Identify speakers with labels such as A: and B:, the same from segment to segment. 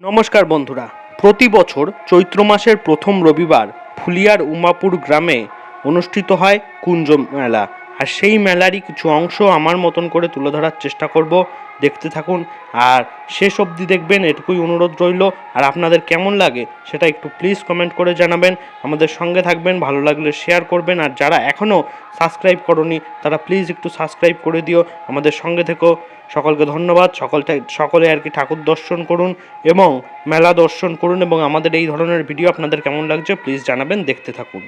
A: নমস্কার বন্ধুরা। প্রতি বছর চৈত্র মাসের প্রথম রবিবার ফুলিয়ার উমাপুর গ্রামে অনুষ্ঠিত হয় কুঞ্জ মেলা। আর সেই মেলারই কিছু অংশ আমার মতন করে তুলে ধরার চেষ্টা করব। দেখতে থাকুন। আর শেষ অবধি দেখবেন, এটুকুই অনুরোধ রইল। আর আপনাদের কেমন লাগে সেটা একটু প্লিজ কমেন্ট করে জানাবেন। আমাদের সঙ্গে থাকবেন, ভালো লাগলে শেয়ার করবেন। আর যারা এখনও সাবস্ক্রাইব করনি, তারা প্লিজ একটু সাবস্ক্রাইব করে দিও। আমাদের সঙ্গে থেকেও সকলকে ধন্যবাদ। সকলটা সকলে আর কি ঠাকুর দর্শন করুন এবং মেলা দর্শন করুন এবং আমাদের এই ধরনের ভিডিও আপনাদের কেমন লাগছে প্লিজ জানাবেন। দেখতে থাকুন।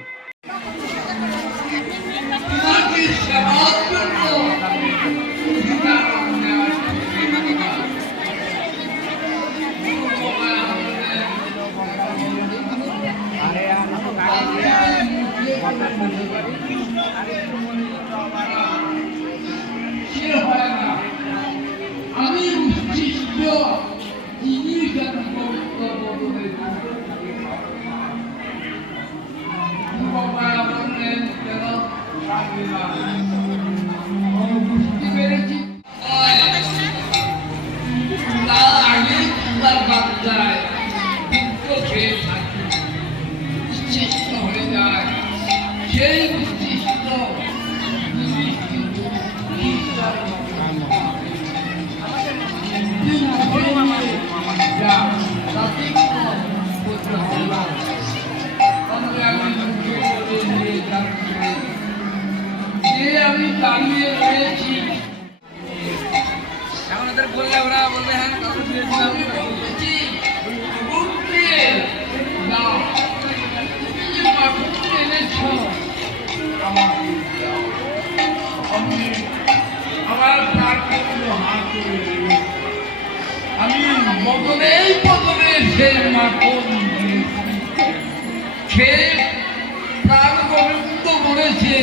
B: আমি সেই ঈশ্বর আমি দাঁড়িয়ে রয়েছি
C: এখন ওদের বললে ওরা বলবে হ্যাঁ
B: আমি আমার প্রাণকে দিল আমি বদলে বদলে সেই মাখন খেয়ে প্রাণ গোবিন্দ করেছে।